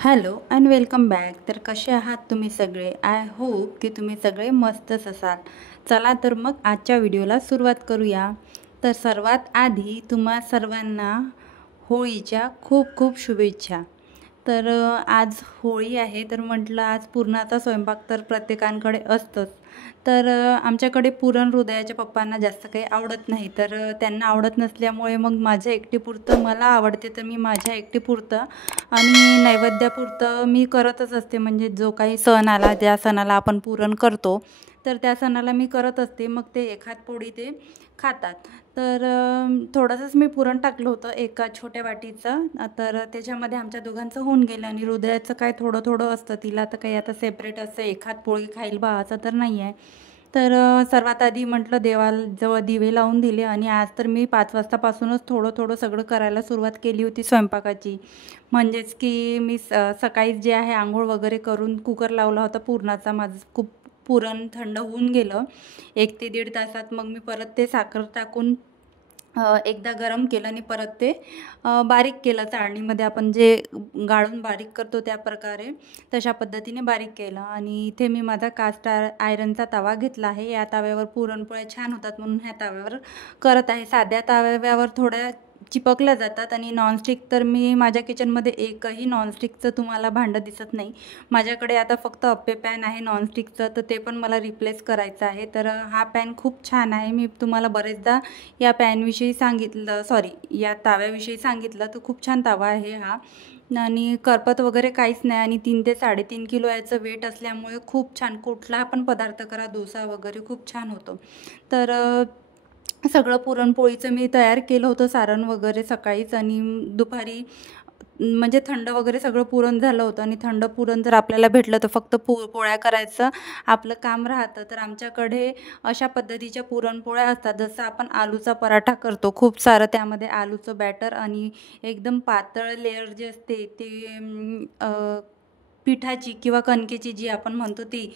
Hello and welcome back. तर कसे आहात तुम्ही सगळे? आय होप की तुम्ही सगळे मस्तच असाल. चला तर मग आजच्या व्हिडिओला सुरुवात करूया. तर सर्वात आधी तुम्हा सर्वांना होळीच्या खूप खूप शुभेच्छा. तर आज होळी आहे, तर म्हटलं आज पुरणाचा स्वयंपाक तर प्रत्येकांकडे असतंच. तर आमच्याकडे पुरण हृदयाच्या पप्पांना जास्त काही आवडत नाही, तर त्यांना आवडत नसल्यामुळे मग माझ्या एकटीपुरतं मला आवडते, तर मी माझ्या एकटीपुरतं आणि नैवेद्यापुरतं मी करतच असते. म्हणजे जो काही सण आला, ज्या सणाला आपण पुरण करतो, तर त्या सणाला मी करत असते. मग ते एखाद पोळी ते खातात. तर थोडंसंच मी पुरण टाकलं होतं एका छोट्या वाटीचं. तर त्याच्यामध्ये आमच्या दोघांचं होऊन गेलं. आणि हृदयाचं काय थोडं थोडं असतं, तिला तर काही आता सेपरेट असं एखाद पोळी खाईल बा असं तर नाही आहे. तर सर्वात आधी म्हटलं देवाजवळ दिवे लावून दिले. आणि आज तर मी 5 वाजतापासूनच थोडं थोडं सगळं करायला सुरुवात केली होती स्वयंपाकाची. म्हणजेच की मी सकाळीच जे आहे आंघोळ वगैरे करून कुकर लावला होता पुरणाचा. माझं खूप पुरण थंड होऊन गेलं 1 ते 1.5 तासात. मग मी परत ते साखर टाकून एकदा गरम केलं आणि परत ते बारीक केलं. चाळणीमध्ये आपण जे गाळून बारीक करतो त्या प्रकारे तशा पद्धतीने बारीक केलं. आणि इथे मी माझा कास्ट आयरनचा तवा घेतला आहे. या तव्यावर पुरणपोळ्या छान होतात म्हणून ह्या तव्यावर करत आहे. साध्या तव्यावर थोड्या चिपकल्या जातात. आणि नॉनस्टिक तर मी माझ्या किचनमध्ये एकही नॉनस्टिकचं तुम्हाला भांडं दिसत नाही. माझ्याकडे आता फक्त अप्पे पॅन आहे नॉनस्टिकचं, तर ते पण मला रिप्लेस करायचं आहे. तर हा पॅन खूप छान आहे. मी तुम्हाला बरेचदा या पॅनविषयी सांगितलं, सॉरी या तव्याविषयी सांगितलं. तर खूप छान तवा आहे हा. आणि करपत वगैरे काहीच नाही. आणि 3 ते 3.5 किलो याचं वेट असल्यामुळे खूप छान कुठला पण पदार्थ करा, डोसा वगैरे खूप छान होतो. तर सगळं पुरणपोळीचं मी तयार केलं होतं सारण वगैरे सकाळीच. आणि दुपारी म्हणजे थंड वगैरे सगळं पुरण झालं होतं. आणि थंड पुरण जर आपल्याला भेटलं तर फक्त पोळ्या करायचं आपलं काम राहतं. तर आमच्याकडे अशा पद्धतीच्या पुरणपोळ्या असतात, जसं आपण आलूचा पराठा करतो. खूप सारं त्यामध्ये आलूचं बॅटर आणि एकदम पातळ लेअर जे असते ते पिठाची किंवा कणकेची जी आपण म्हणतो ती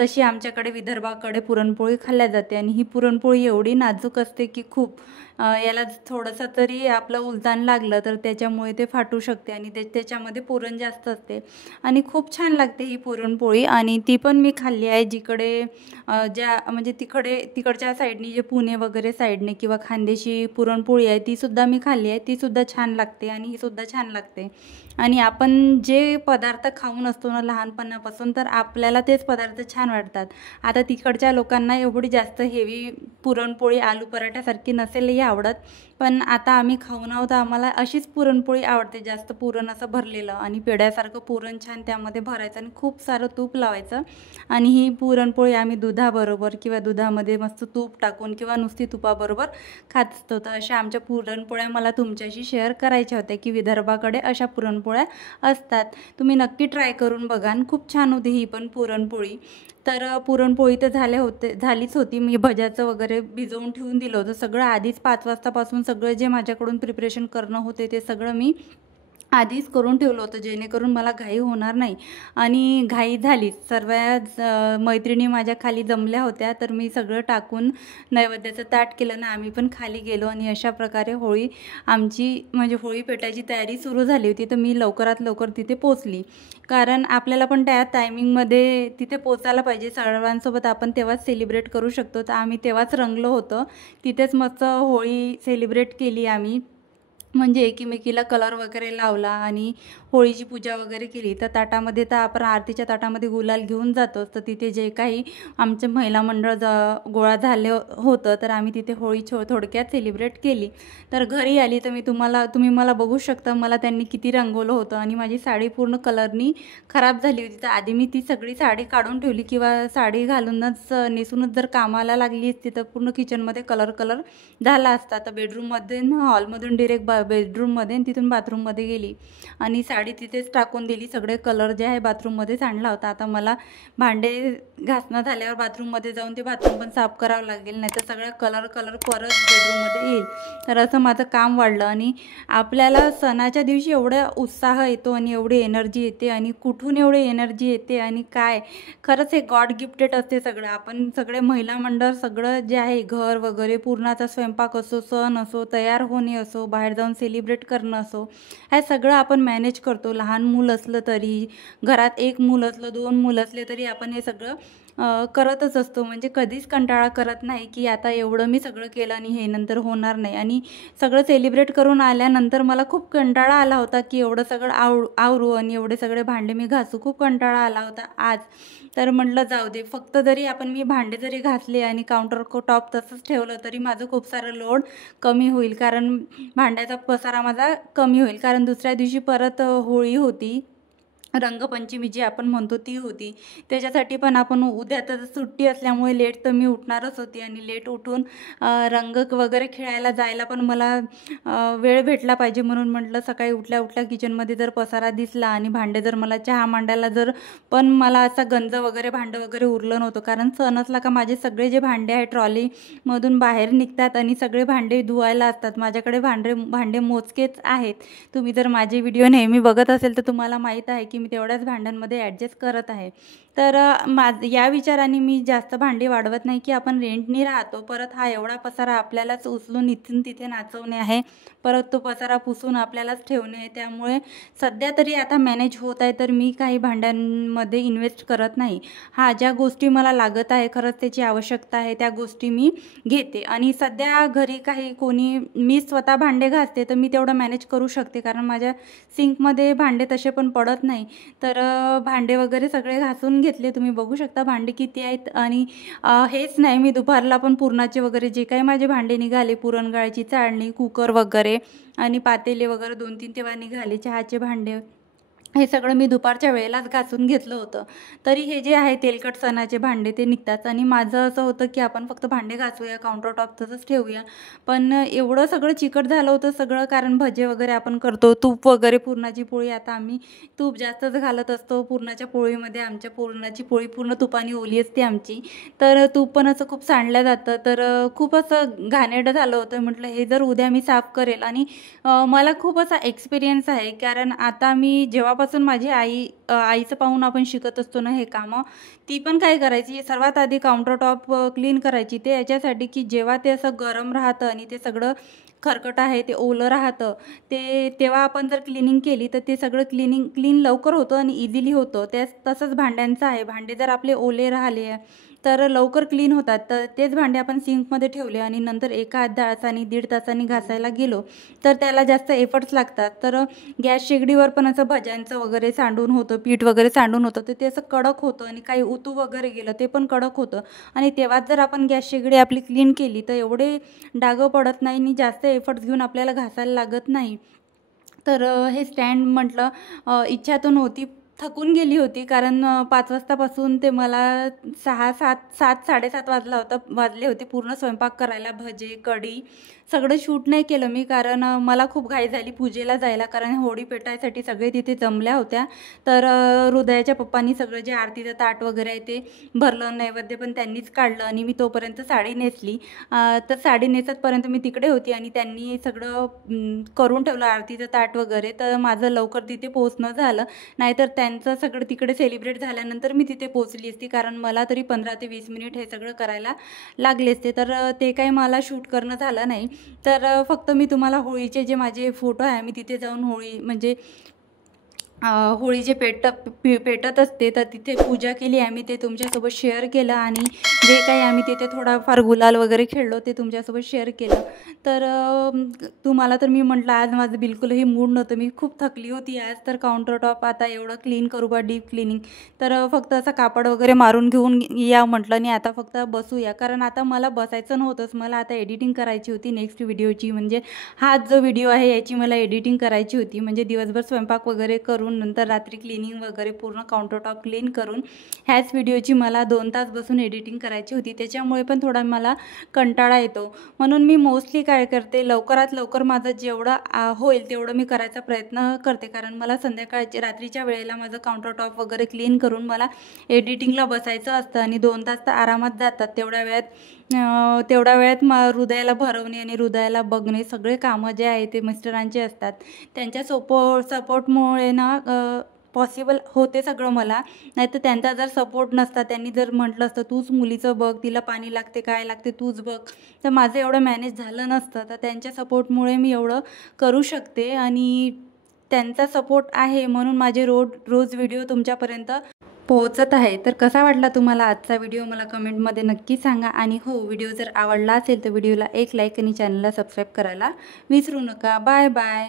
तशी आमच्याकडे विदर्भाकडे पुरणपोळी खाल्ल्या जाते. आणि ही पुरणपोळी एवढी नाजूक असते की खूप याला थोडंसं तरी आपलं उलतान लागलं तर त्याच्यामुळे ते फाटू शकते. आणि त्याच्यामध्ये पुरण जास्त असते आणि खूप छान लागते ही पुरणपोळी. आणि ती पण मी खाल्ली आहे जिकडे ज्या म्हणजे तिकडच्या साईडनी जे पुणे वगैरे साईडने किंवा खानदेशी पुरणपोळी आहे तीसुद्धा मी खाल्ली आहे. तीसुद्धा छान लागते आणि हीसुद्धा छान लागते. आणि आपण जे पदार्थ खाऊन असतो ना लहानपणापासून, तर आपल्याला तेच पदार्थ छान वाटतात. आता तिकडच्या लोकांना एवढी जास्त हेवी पुरणपोळी आलू पराठ्यासारखी नसेलही आवडत, पण आता आम्ही खाऊन आहोत, आम्हाला अशीच पुरणपोळी आवडते. जास्त पुरण असं भरलेलं आणि पेढ्यासारखं पुरण छान त्यामध्ये भरायचं आणि खूप सारं तूप लावायचं. आणि ही पुरणपोळी आम्ही दुधाबरोबर किंवा दुधामध्ये मस्त तूप टाकून किंवा नुसती तुपाबरोबर खात असतो. तर अशा आमच्या पुरणपोळ्या मला तुमच्याशी शेअर करायच्या होत्या की विदर्भाकडे अशा पुरणपोळ्या असतात. तुम्ही नक्की ट्राय करून बघा. आणि खूप छान होती ही पण पुरणपोळी. तर पुरणपोळी तर झालीच होती. मी भज्याचं वगैरे भिजवून ठेवून दिलं होतं सगळं आधीच. 5 वाजतापासून सगळं जे माझ्याकडून प्रिपरेशन करणं होते ते सगळं मी आधीच करून ठेवलं होतं, जेणेकरून मला घाई होणार नाही. आणि घाई झालीच. सर्व मैत्रिणी माझ्या खाली जमल्या होत्या, तर मी सगळं टाकून नैवेद्याचं ताट केलं ना, आम्ही पण खाली गेलो. आणि अशा प्रकारे होळी आमची म्हणजे होळी पेटायची तयारी सुरू झाली होती. तर मी लवकरात लवकर तिथे पोचली, कारण आपल्याला पण त्या टायमिंगमध्ये तिथे पोचायला पाहिजे. सर्वांसोबत आपण तेव्हाच सेलिब्रेट करू शकतो. तर आम्ही तेव्हाच रंगलो होतो. तिथेच मस्त होळी सेलिब्रेट केली आम्ही. म्हणजे एकमेकीला कलर वगैरे लावला आणि होळीची पूजा वगैरे केली. तर ताटामध्ये तर आपण आरतीच्या ताटामध्ये गुलाल घेऊन जातोच. तर तिथे जे काही आमचे महिला मंडळ गोळा झाले होतं, तर आम्ही तिथे होळी थोडक्यात सेलिब्रेट केली. तर घरी आली तर तुम्ही मला बघू शकता मला त्यांनी किती रंगवलं होतं. आणि माझी साडी पूर्ण कलरनी खराब झाली होती. तर आधी मी ती सगळी साडी काढून ठेवली, किंवा साडी घालूनच नेसूनच जर कामाला लागली असती तर पूर्ण किचनमध्ये कलर झाला असता. तर बेडरूममध्ये हॉलमधून डिरेक्ट बेडरूममध्ये आणि तिथून बाथरूममध्ये गेली आणि साडी तिथेच टाकून दिली. सगळे कलर जे आहे बाथरूममध्येच आणला होता. आता मला भांडे घासणं झाल्यावर बाथरूममध्ये जाऊन ते बाथरूम पण साफ करावं लागेल, नाही तर सगळ्या कलर परत बेडरूममध्ये येईल. तर असं माझं काम वाढलं. आणि आपल्याला सणाच्या दिवशी एवढा उत्साह येतो आणि एवढी एनर्जी येते, आणि कुठून एवढी एनर्जी येते आणि काय, खरंच हे गॉड गिफ्टेड असते सगळं. आपण सगळे महिला मंडळ सगळं जे आहे घर वगैरे, पूर्णाचा स्वयंपाक असो, सण असो, तयार होणे असो, बाहेर जाऊन जाऊन सेलिब्रेट करणं असो, हे सगळं आपण मॅनेज करतो. लहान मूल असलं तरी, घरात एक मूल असलं, 2 मुलं असले तरी आपण हे सगळं करतच असतो. म्हणजे कधीच कंटाळा करत नाही की आता एवढं मी सगळं केलं आणि हे नंतर होणार नाही. आणि सगळं सेलिब्रेट करून आल्यानंतर मला खूप कंटाळा आला होता की एवढं सगळं आवरू आणि एवढे सगळे भांडे मी घासू. खूप कंटाळा आला होता आज. तर म्हटलं जाऊ दे, फक्त जरी मी भांडे जरी घासले आणि काउंटर टॉप तसंच ठेवलं तरी माझं खूप सारं लोड कमी होईल, कारण भांड्याचा पसारा माझा कमी होईल. कारण दुसऱ्या दिवशी परत होळी होती, रंगपंचमी जी आपण म्हणतो ती होती. त्याच्यासाठी पण आपण उद्या तर सुट्टी असल्यामुळे लेट तर मी उठणारच होती आणि लेट उठून रंग वगैरे खेळायला जायला पण मला वेळ भेटला पाहिजे. म्हणून म्हटलं सकाळी उठल्या उठल्या किचनमध्ये जर पसारा दिसला आणि भांडे जर मला चहा मांडायला जर पण मला असा गंज वगैरे भांडं वगैरे उरलं नव्हतं. कारण सण असला का माझे सगळे जे भांडे आहे ट्रॉलीमधून बाहेर निघतात आणि सगळे भांडे धुवायला असतात. माझ्याकडे भांडे मोजकेच आहेत. तुम्ही जर माझे व्हिडिओ नेहमी बघत असेल तर तुम्हाला माहीत आहे की मी तेवढ्याच भांड्यांमध्ये ॲडजस्ट करत आहे. तर या विचाराने मी जास्त भांडी वाढवत नाही की आपण रेंटनी राहतो, परत हा एवढा पसारा आपल्यालाच उचलून इथून तिथे नाचवणे आहे, परत तो पसारा पुसून आपल्यालाच ठेवणे आहे. त्यामुळे सध्या तरी आता मॅनेज होत आहे, तर मी काही भांड्यांमध्ये इन्व्हेस्ट करत नाही. ज्या गोष्टी मला लागत आहे, खरंच त्याची आवश्यकता आहे, त्या गोष्टी मी घेते. आणि सध्या घरी काही कोणी, मी स्वतः भांडे घासते तर मी तेवढं मॅनेज करू शकते, कारण माझ्या सिंकमध्ये भांडे तसे पण पडत नाही. तर भांडे वगैरे सगळे घासून घेतले. तुम्ही बघू शकता भांडे किती आहेत. आणि हेच नाही, मी दुपारला पण पुरणाचे वगैरे जे काही माझे भांडे निघाले, पुरणगाळीची चाळणी, कुकर वगैरे आणि पातेले वगैरे 2-3 तेव्हा निघाले, चहाचे भांडे, हे सगळं मी दुपारच्या वेळेलाच घासून घेतलं होतं. तरी हे जे आहे तेलकट सणाचे भांडे ते निघतात. आणि माझं असं होतं की आपण फक्त भांडे घासूया, काउंटर टॉप तसंच ठेवूया. पण एवढं सगळं चिकट झालं होतं सगळं, कारण भजे वगैरे आपण करतो, तूप वगैरे, पुरणाची पोळी, आता आम्ही तूप जास्तच घालत असतो पुरणाच्या पोळीमध्ये. आमच्या पुरणाची पोळी पूर्ण तुपाने ओली असते आमची, तर तूप पण असं खूप सांडलं जातं. तर खूप असं घाणेरडं झालं होतं. म्हटलं हे जर उद्या मी साफ करेल. आणि मला खूप असा एक्सपिरियन्स आहे, कारण आता मी जेव्हापासून माझी आईचं पाहून आपण शिकत असतो ना हे कामं, ती पण काय करायची, सर्वात आधी काउंटर टॉप क्लीन करायची. ते याच्यासाठी की जेव्हा ते असं गरम राहतं आणि ते सगळं खरकट आहे ते ओलं राहतं, तेव्हा आपण जर क्लिनिंग केली तर ते सगळं क्लीन लवकर होतं आणि इझिली होतं. तसंच भांड्यांचं आहे. भांडे जर आपले ओले राहिले तर लवकर क्लीन होतात. तर तेच भांडे आपण सिंकमध्ये ठेवले आणि नंतर एका तासाने 1.5 तासांनी घासायला गेलो तर त्याला जास्त एफर्ट्स लागतात. तर गॅस शेगडीवर पण असं भज्यांचं वगैरे सांडून होतं, पीठ वगैरे सांडून होतं, तर ते असं कडक होतं. आणि काही उतू वगैरे गेलं ते पण कडक होतं. आणि तेव्हाच जर आपण गॅस शेगडी आपली क्लीन केली तर एवढे डागं पडत नाही आणि जास्त एफर्ट्स घेऊन आपल्याला घासायला लागत नाही. तर हे स्टँड म्हटलं इच्छा तर नव्हती, थकून गेली होती, कारण 5 वाजतापासून ते मला 7:30 वाजले होते पूर्ण स्वयंपाक करायला. भजे, कढी सगळं शूट नाही केलं मी, कारण मला खूप घाई झाली पूजेला जायला, कारण होळी पेटायसाठी सगळे तिथे जमल्या होत्या. तर हृदयाच्या पप्पांनी सगळं जे आरतीचं ताट वगैरे आहे ते भरलं, नैवेद्य पण त्यांनीच काढलं आणि मी तोपर्यंत साडी नेसली. तर साडी नेसतपर्यंत मी तिकडे होती आणि त्यांनी सगळं करून ठेवलं आरतीचं ताट वगैरे. तर माझं लवकर तिथे पोहोचणं झालं, नाहीतर त्यांचं सगळं तिकडे सेलिब्रेट झाल्यानंतर मी तिथे पोहोचली असती, कारण मला तरी 15 ते 20 मिनिट हे सगळं करायला लागले असते. तर ते काही मला शूट करणं झालं नाही. तर फक्त मी तुम्हाला होळीचे जे माझे फोटो आहे, मी तिथे जाऊन होळी म्हणजे होळी जे पेटत असते तर तिथे पूजा केली आम्ही, ते तुमच्यासोबत शेअर केलं. आणि जे काही आम्ही तिथे थोडाफार गुलाल वगैरे खेळलो ते तुमच्यासोबत शेअर केलं. तर तुम्हाला तर मी म्हटलं आज माझं बिलकुलही मूड नव्हतं, मी खूप थकली होती आज. तर काउंटर टॉप आता एवढं क्लीन करू बा, डीप क्लिनिंग, तर फक्त असं कापड वगैरे मारून घेऊन या म्हटलं आणि आता फक्त बसूया, कारण आता मला बसायचं नव्हतंच. मला आता एडिटिंग करायची होती नेक्स्ट व्हिडिओची, म्हणजे हा जो व्हिडिओ आहे याची मला एडिटिंग करायची होती. म्हणजे दिवसभर स्वयंपाक वगैरे करून नंतर रात्री क्लिनिंग वगैरे पूर्ण काउंटर टॉप क्लीन करून ह्याच व्हिडिओची मला 2 तास बसून एडिटिंग करायची होती. त्याच्यामुळे पण थोडा मला कंटाळा येतो. म्हणून मी मोस्टली काय करते, लवकरात लवकर माझं जेवढं होईल तेवढं मी करायचा प्रयत्न करते, कारण मला संध्याकाळच्या रात्रीच्या वेळेला माझं काउंटर टॉप वगैरे क्लीन करून मला एडिटिंगला बसायचं असतं आणि 2 तास तर आरामात जातात. तेवढ्या वेळात हृदयाला भरवणे आणि हृदयाला बघणे सगळे कामं जे आहे ते मिस्टरांचे असतात. त्यांच्या सपोर्टमुळे ना पॉसिबल होते सगळं मला, नाहीतर त्यांचा जर सपोर्ट नसता, त्यांनी जर म्हटलं असतं तूच मुलीचं बघ, तिला पाणी लागते काय लागते तूच बघ, तर माझं एवढं मॅनेज झालं नसतं. तर त्यांच्या सपोर्टमुळे मी एवढं करू शकते आणि त्यांचा सपोर्ट आहे म्हणून माझे रोज व्हिडिओ तुमच्यापर्यंत पोहोचत आहे. तर कसा वाटला तुम्हाला आजचा व्हिडिओ मला कमेंटमध्ये नक्की सांगा. आणि हो, व्हिडिओ जर आवडला असेल तर व्हिडिओला एक लाईक आणि चॅनलला सबस्क्राईब करायला विसरू नका. Bye bye.